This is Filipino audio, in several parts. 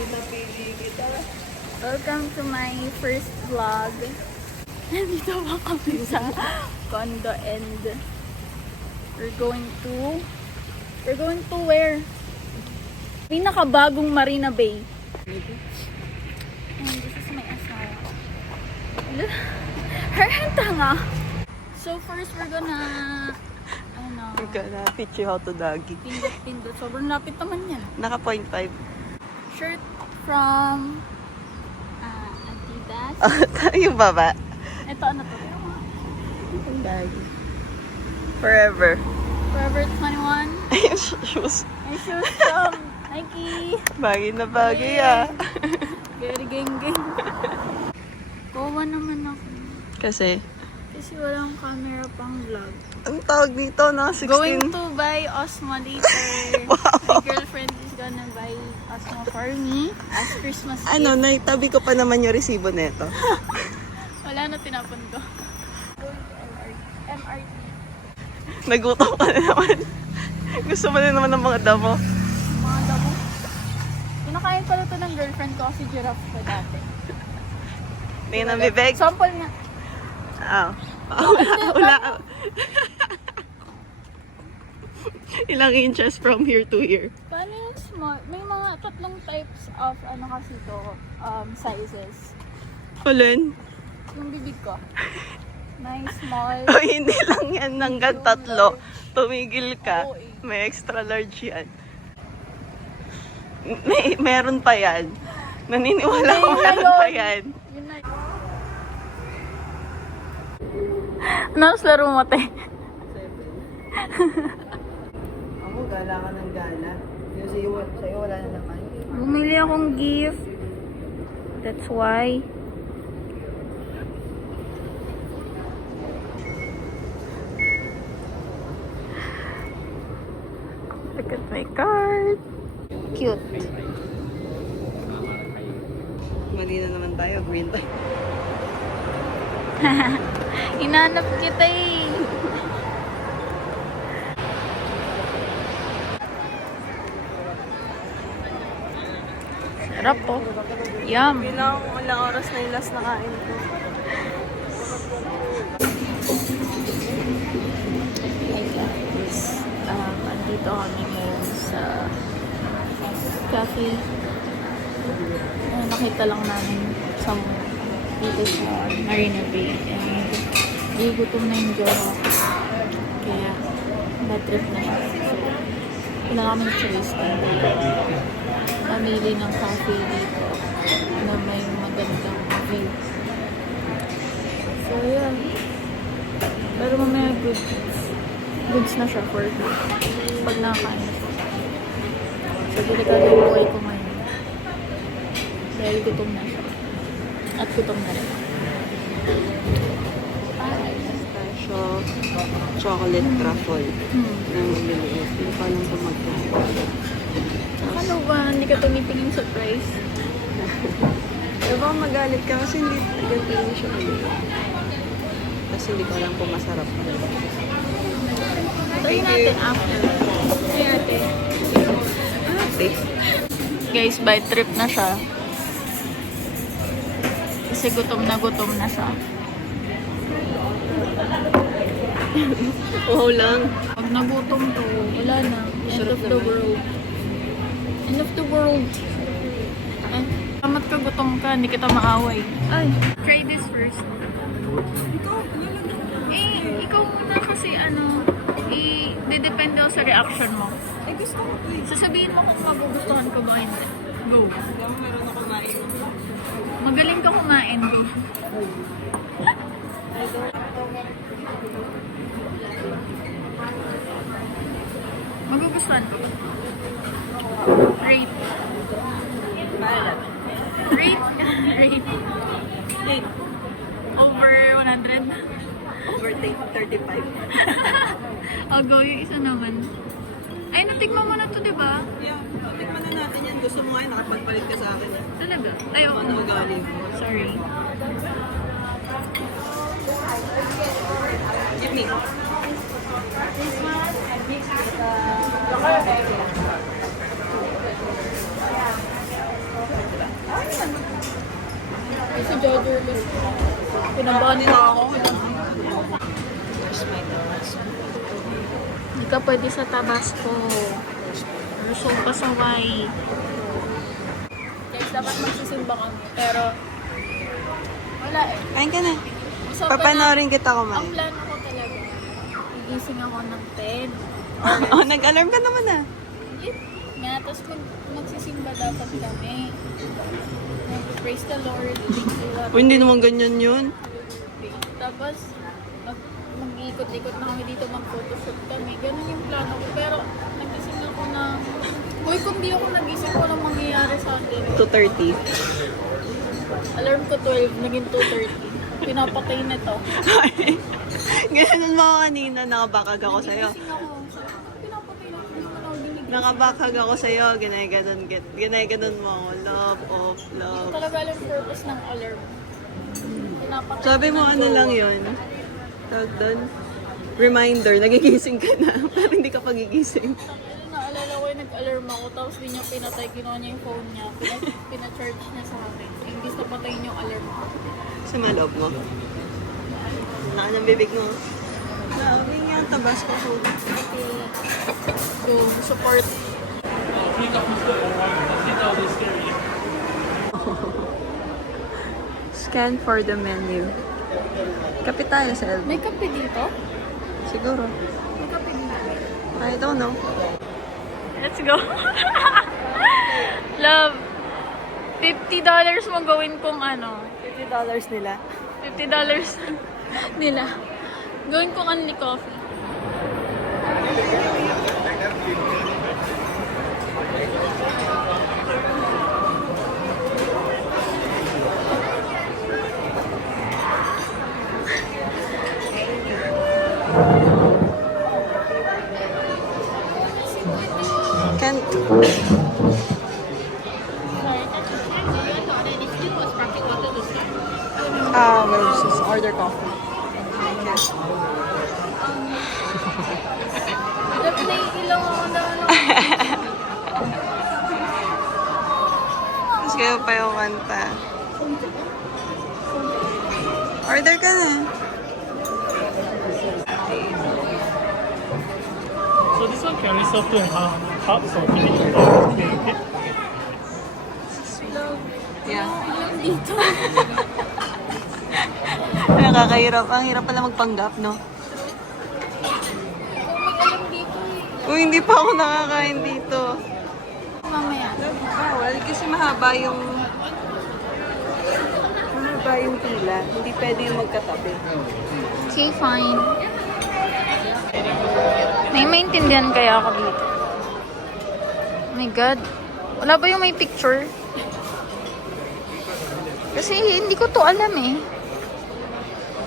Pinapili kita. Welcome to my first vlog. Nandito ba kami sa condo and we're going to where? Pinakabagong Marina Bay. And this is my asawa. Herhenta nga. So first we're gonna Teach you how to doggy. pindot. Sobrang lapit naman yan. Naka 0.5. Shirt from Adidas. Yung baba. Ito ano to? Yung doggy. Forever. Forever 21. Yung shoes. My shoes from Nike. Bagay na bagay ah. Very geng. Kawawa naman ako. Kasi Walang camera pang vlog. ang tawag dito na 16. Going to buy Osmo later. Wow. My girlfriend is gonna buy Osmo for me as Christmas gift. Ano, naitabi ko pa naman yung resibo nito. Wala na, tinapon ko. MRT. Nagutom ka na naman. Gusto mo na naman ng mga damo. Mga damo. Kinakain pala ito ng girlfriend ko kasi giraffe ko dati. Tingnan ang bibig. Sample nga. Wala. Ilang inches from here to here? Paano yung small? May mga tatlong types of kasi ito, sizes. Alin? Yung bibig ko. May small. Oh, hindi lang yan hanggang 3. Tumigil ka. May extra large yan. Meron pa yan. Naniniwala ko meron pa yan. Yun na. Ano mas laro mo, te? Ako, gala ka ng gala. Sa'yo wala na naman. Bumili akong gift. That's why. Look at my card. Cute. Mali na naman tayo. Green tayo. Hinanap kita eh. Sarap po. Yum. Ilang oras na yung last na kain ko. Hey guys. Andito kami ngayon sa cafe. Nakita lang namin sa dito sa Marina Bay. And gutom na yung jowa. Kaya bad trip na siya. So, wala kaming choice. Mamili ng cafe dito na may magandang view. So, yan. Pero mamaya goods na siya for pag nakakain na siya. So, delikado yung buhay ko ngayon. Dahil gutom na siya. At gutom na rin. Pistachio, chocolate truffle. Nang maliliit. Hindi pa lang tumagpapit. Ano ba? Hindi ka tumitingin sa price? Pero baka magalit ka kasi hindi ganito siya ulit. Kasi hindi ko alam kung masarap. Try natin after. Try natin. Ate. Guys, by trip na siya. Kasi gutom na siya. Wow lang. Pag nagutom to, wala na. End of the world. End of the world. Ay, tamat ka, gutom ka, hindi kita maaway. Ay, try this first. Ikaw muna kasi depende ako sa reaction mo. Ay, gusto ko po eh. Sasabihin mo kung magugustuhan ka ba hindi. Go. Meron ako kumain. Magaling ka kumain, go. Magugustuhan ko. Rate. Rate. Over 100? Over 35. I'll go yung isa naman. Ay, natikman mo na to, di ba? Yeah, tikman na natin yan. Gusto mo nga yun, nakapagpalit ka sa akin. Talaga? Ay, oo. Ano galing? Sorry. Give me. Judgerless. Pinabahan pa ako. There's my Tabasco. Hindi ka pwede sa Tabasco. Lusog pa sa Y. Guys, dapat magsisimba kami. Pero, wala eh. Kain ka na. So, Papanoorin kita Ang kumain. plano ko talaga, gigising ako ng 10. Oh, nag-alarm ka naman ah. Yep. Nga, tapos magsisimba dapat kami. Praise the Lord. Thank you, Lord. Hindi naman ganyan yun. Tapos, mag-iikot-ikot na kami dito, mag-photoshoot kami. Ganun yung plano ko. Pero, nagising ako ng... Uy, kung di ako nagising, walang mangyayari sa atin. 2:30. Alarm ko 12, naging 2:30. Pinapatay na to. Ganun mo ako kanina, nakabakag ako sa'yo. Nagising ako. Pinapatay na. Hindi naman ako dinig. Nakabakag ako sa'yo, ginaganon mo ako. Love of Hindi love. ko talaga alam purpose ng alarm. Pinapatay Sabi mo na ano to. lang yun? Tawag doon? Reminder, nagigising ka na. Pero hindi ka pagigising. Naalala ko yung nag-alarm ako, tapos di niya pinatay, ginawa niya yung phone niya, pinacharge niya sa akin. Imbis na patayin yung alarm ko. Sa maloob mo. Naka ng bibig mo. Sabi nga, Tabasco food. Okay. So, support. Scan for the menu. Kapit tayo sa LB. May kape dito? Siguro. May kape dito. I don't know. Let's go. Love, $50 mo gawin kung ano. $50 nila. $50 nila. Gawin kong only coffee. Can't. We'll just order coffee. Yes. Dapat naiilaw ako na ano. Tapos kayo pa yung kanta. Order ka na. So this one can only serve 2.5 cups or can you okay? Yeah. Ilang dito. Nakakahirap. Ang hirap pala magpanggap, no? Kung may alam dito eh. Uy, hindi pa ako nakakain dito. Mamaya. Bawal kasi mahaba yung pila. Hindi pwede yung magkatabi. Okay, fine. May maintindihan kaya ako dito. Oh my God. Wala ba yung may picture? Kasi hindi ko to alam eh.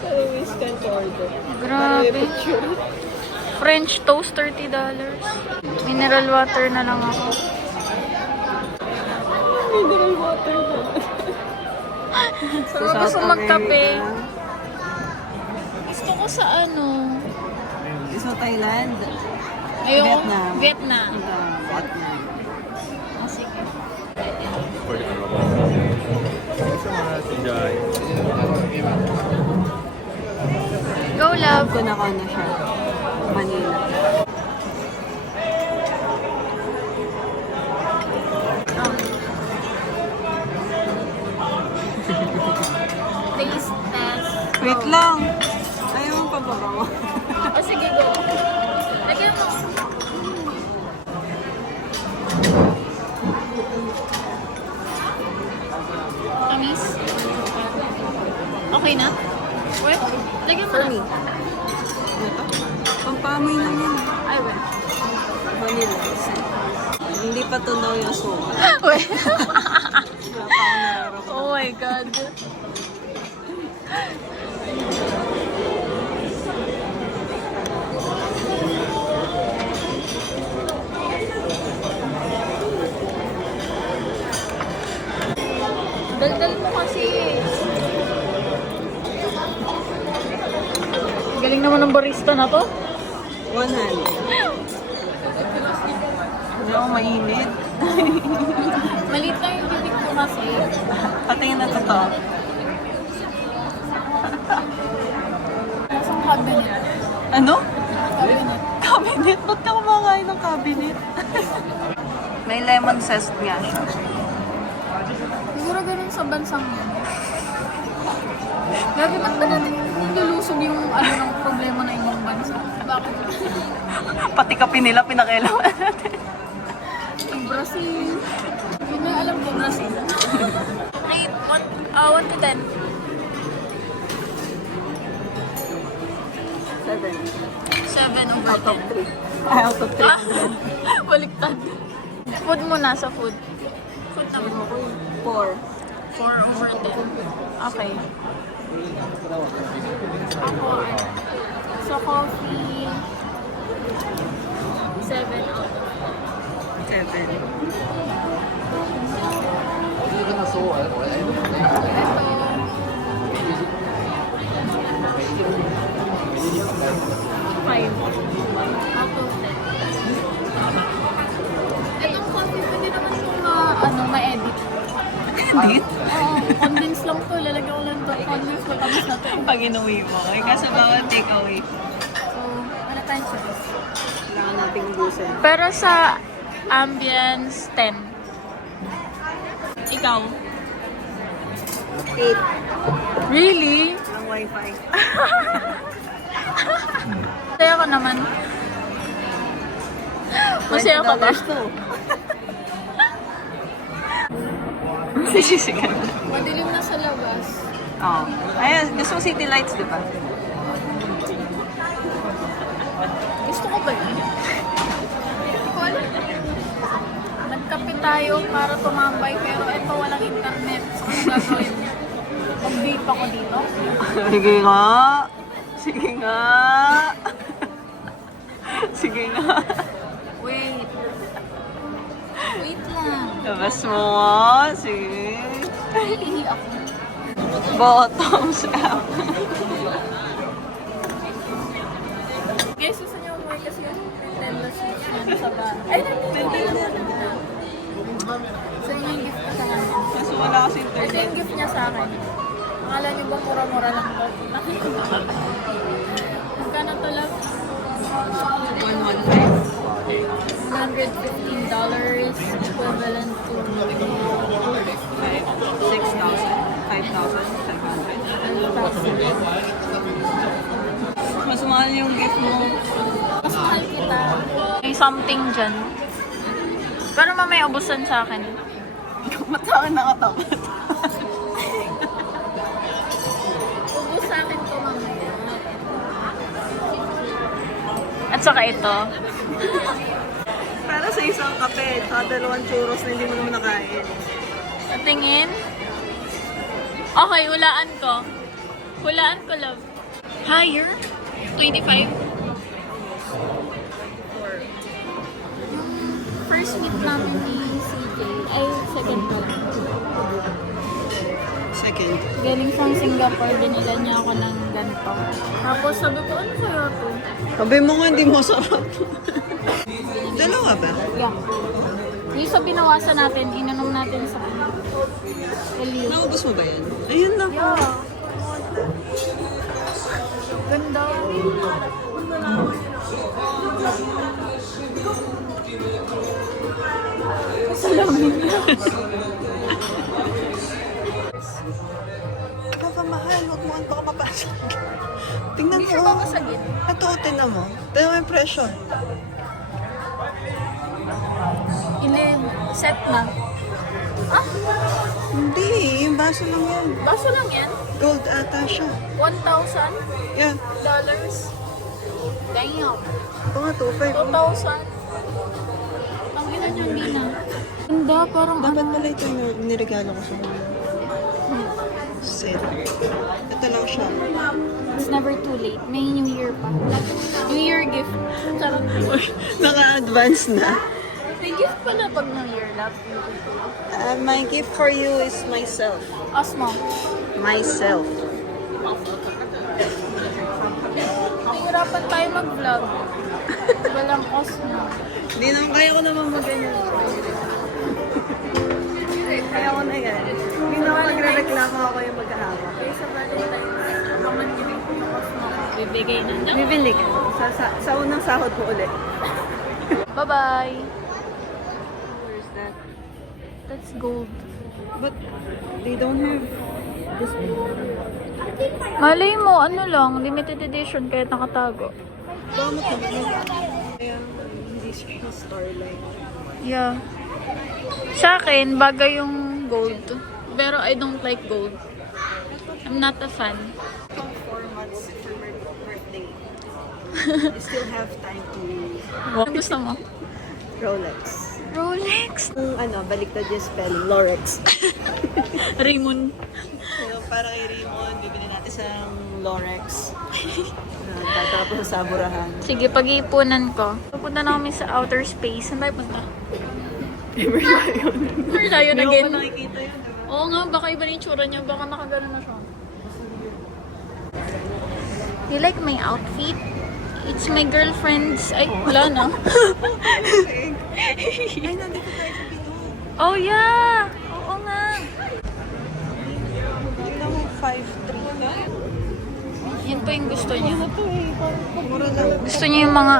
Pero we stand to order. Grabe. French toast, $30. Mineral water na lang ako. Mineral water na. Pero gusto magkape. Gusto ko sa ano. Sa Thailand. Ayoko. Vietnam. Vietnam. Vietnam. Ah, sige. Enjoy. Go, love. Ko na siya. Manila. Taste test. Wait lang. Ayaw mo pababawa. O sige, go. Lagyan mo. Amis? Okay na? Wait, lagyan mo For na. me. Ito? Pampamoy lang yan. Ay, wait. Vanilla. Hindi pa tunaw yung suka. Wait. Wala pa ako nararamdaman. Oh my God. Daldal mo kasi. Galing naman ng barista na to. 100. Hindi ako mainit. Maliit lang yung bibig ko kasi. Patingin na totoo. Cabinet. Ano? Cabinet. Cabinet? Ba't ka kumakain ng cabinet? May lemon zest nga siya. Siguro ganun sa bansang yan. Gagi, ba't ba natin nilulusog yung ano ng problema na ibang bansa? Bakit? Pati kape nila pinakailangan natin. Yung Brazil. Yun na alam ko, Brazil. Rate 1 to 10. 7 over 10. Out of 3. Ah, baliktad. Food muna sa food. Food naman. 4. 4 over 10. Okay. Ako, sa coffee, 7 out of 7. ito, 5 out of 10. Itong coffee, pwede naman itong ma-edit. Edit? Oo, condense lang to. Lalagyan ko lang to. Condense ko tapos na to. Pag inuwi mo. Eh, kaso bawal take away. So, ano tayong choice? Kailangan nating ubusin. Pero sa ambience, 10. Ikaw? 8. Really? Ang wifi. Masaya ka naman. Masaya ka ba? $20 to. Sisisigan. Madilim na sa labas. Oo. Ayan, gusto mo city lights, di ba? Gusto ko ba yun? Hindi ko alam. Nagkape tayo para tumambay pero eto walang internet. So, ano gagawin? Mag-vape ako dito. Sige nga. Sige nga. Sige nga. Wait. Wait lang. Labas mo nga. Sige. Ihi ako. Bottoms up. Guys, gusto niyo umuwi kasi yung Nintendo Switch na sa bahay. Ay, nandito na. So, yun yung gift ko sa kanya. Kaso wala kasi Ito internet. yung gift niya sa akin. Akala niyo ba mura-mura lang to? Magkano to lang? $115 equivalent to 6,000. 5,500. Mas mahal yung gift mo. mas mahal kita. May something dyan. Pero mamaya ubusan sa akin. Ba't sa akin nakatapat? Ubus sa akin to mamaya. At saka ito. Para sa isang kape, sa 2 churros na hindi mo naman nakain. Tingin. Okay, hulaan ko. Hulaan ko, love. Higher? 25? First meet namin ni CJ, ay second ko lang. Second. Galing sa Singapore, binila niya ako ng ganito. Tapos sabi ko, ano kaya to? Sabi mo nga, hindi mo sarap. Dalawa ba? Yeah. Yung sa binawasan natin, inanom natin sa Elio. Naubos mo ba yan? Ayun na. Yeah. Ganda. Kasalamin niya. Kapamahal, huwag mo baka mapasok. Tingnan Hindi siya mo. makasagit. Ito, tingnan mo. Tingnan mo yung presyo. Set na. Ah, Hindi, yung baso lang yan. baso lang yan? Gold ata siya. $1,000? Yan. Damn. Ito nga, 2,500. 2,000? Ang ina niyo, hindi na. Ganda, parang Dapat pala ito yung niregalo ko sa mga set. Ito lang siya. It's never too late. May New Year pa. New Year gift. Charot. Naka-advance na. May gift pala pag New Year, love. My gift for you is myself. Osmo. Myself. Nahihirapan tayo mag-vlog. Walang Osmo. Hindi naman, kaya ko naman mag-ganyan. Kaya ko na yan. Hindi naman nagre-reklamo ako yung mag-ahawak. Kaya sa Valentine's, naman giving ko yung Osmo. Bibig kayo na. Bibili ka. Sa unang sahod mo ulit. Bye-bye! Where's that? That's gold. But they don't have this one. Malay mo, ano lang, limited edition kahit nakatago. Tama ka ba? Kaya hindi siya starlight. Yeah. Sa akin, bagay yung gold. Pero I don't like gold. I'm not a fan. 4 months for my birthday. You still have time to Ano gusto mo? Rolex. Rolex! Kung baliktad yung spelling, Lorex. Raymond. So, para kay Raymond, bibili natin isang Lorex. Tatapos sa saburahan. Sige, pag-iipunan ko. Pupunta na kami sa outer space. Saan tayo punta? Never na yun. Where tayo na Hindi ko again? pa nakikita yun, diba? Oo nga, baka iba na yung tsura niya. Baka nakagano na siya. You like my outfit? It's my girlfriend's... Ay, wala na. Ay, nandito tayo sa Pinoy. Oh, yeah! Oo nga. Tignan mo, 5'3". Yan po yung gusto niya. Ano to eh? Parang mura lang. Gusto niya yung mga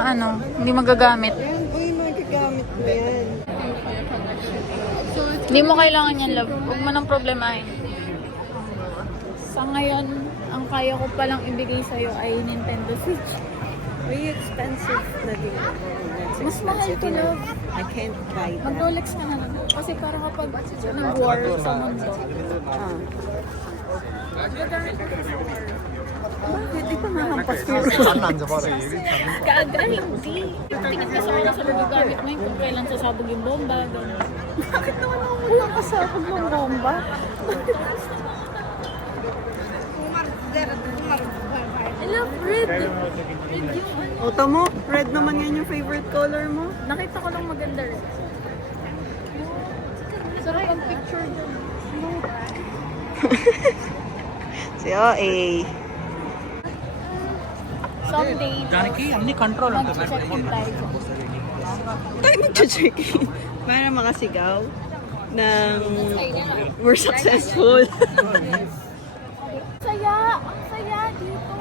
hindi magagamit. Ayan, uy, nagagamit mo yan. Hindi mo kailangan yan, love. Huwag mo nang problemahin. Sa ngayon, ang kaya ko palang ibigay sa'yo ay Nintendo Switch. Way expensive na din. Mas mahal to, love. I can't buy that. Mag-Rolex ka na lang. Kasi para kapag nag-war sa mundo, Ah. gagamit ka sa war. Pwede pa mahampas ko. Kaagra, hindi. Tingin ka sa kanya sa magagamit mo yun kung kailan sasabog yung bomba. Ganun. Bakit naman ako walang kasabog ng bomba? I love red. Red yung ano. O, tamo, red naman yan yung favorite color mo. Nakita ko lang maganda red. Sarap ang picture dyan. Si OA. Someday, దానికి అన్ని కంట్రోల్ ఉంటుంది mag-check in tayo dyan. Tayo mag-check in. Para makasigaw ng we're successful. Saya! Ang saya dito.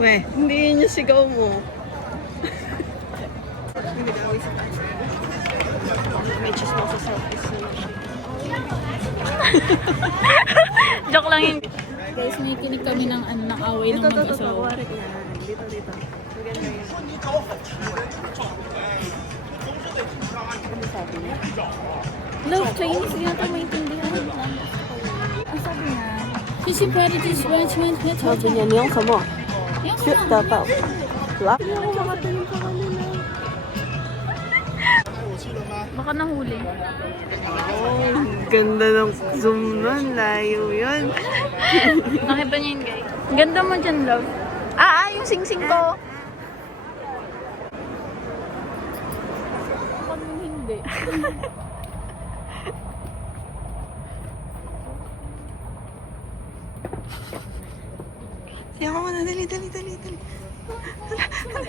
Weh, hindi yun yung sigaw mo. May chismosa sa office na siya. Joke lang yun. Guys, may kinig kami ng away ng mag-asawa. Kuwari ka yan. Dito. Maganda yun. Ano sabi niya? Love, Chinese, hindi natin maintindihan. Ang sabi niya, Sisiparities, Sabi niya, niyong sa mo. yung Shoot, tataw. Lap. baka nahuli. Oh, ganda ng zoom nun. Layo yun. Nakita niyo yun, guys. Ganda mo dyan, love. Yung sing-sing ko. Baka nung hindi. Siya ko muna. Dali.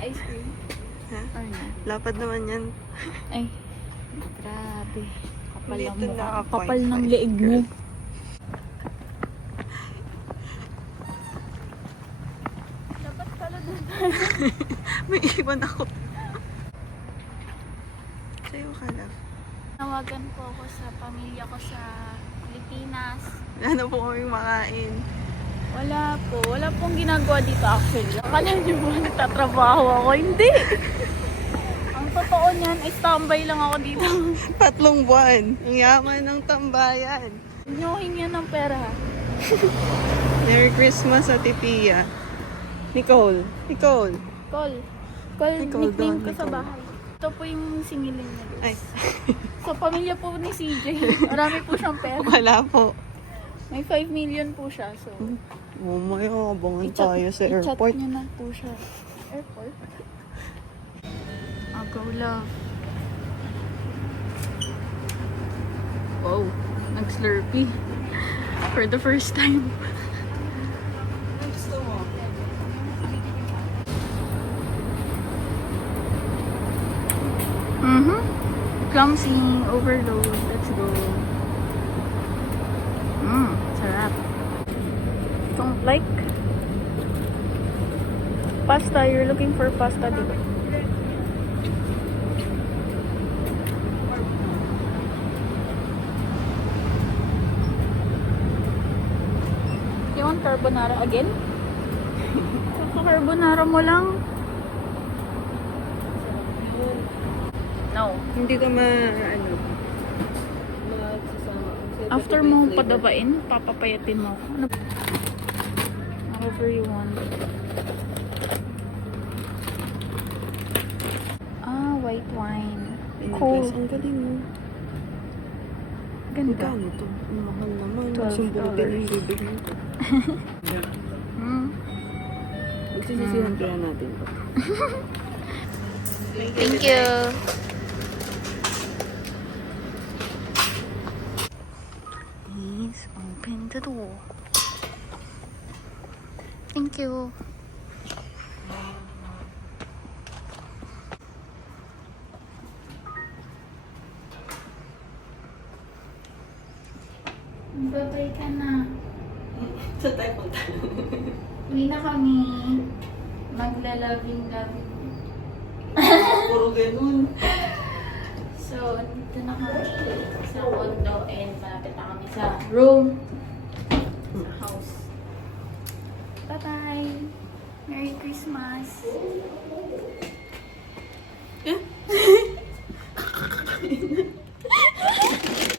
Ice cream. Ha? Or na? Lapad naman yan. Ay, grabe. Kapal ng Dito mukha. na, Kapal 0.5 ng leeg mo. Dapat pala doon. May iwan ako. Sa'yo ka lang. Nawagan po ako sa pamilya ko sa Pilipinas. Ano po kaming makain? Wala po. Wala pong ginagawa dito actually. Akala niyo ba nagtatrabaho ako? Hindi. Ang totoo niyan ay tambay lang ako dito. 3 buwan. Ang yaman ng tambayan. Hindi yan ng pera. Merry Christmas, Ate Pia. Nicole. Call. Ay, call Nickname doon, ko sa Nicole. bahay. Ito po yung singiling niya. Ay, Sa pamilya po ni CJ. Marami po siyang pera. wala po. May 5 million po siya. So, Oh my, abangan tayo sa airport. I-chat niyo na po siya. Airport? I'll go love. Wow, nag-slurpee. For the first time. Gusto mo? Clumsy, overload. Let's go. Sarap. Don't like. Past pasta. You're looking for pasta, di ba? You want carbonara again? Carbonara mo lang? No. Hindi ka magsasama. After mo padabain, papapayatin mo. Ano? However you want. Ah, white wine. Cool. Ang galing mo. Ganda. Magkano to? Ang mahal naman. $12. Sumbong din yung bibig nito. Hmm. Magsisisihan kaya natin to. Thank you. Please open the door. Thank you. Babay ka na. Sa tayo punta. Uwi na kami. Maglalabing-labing. Puro ganun. So, dito na kami sa condo and malapit na kami sa room. Sa house. Bye-bye! Merry Christmas!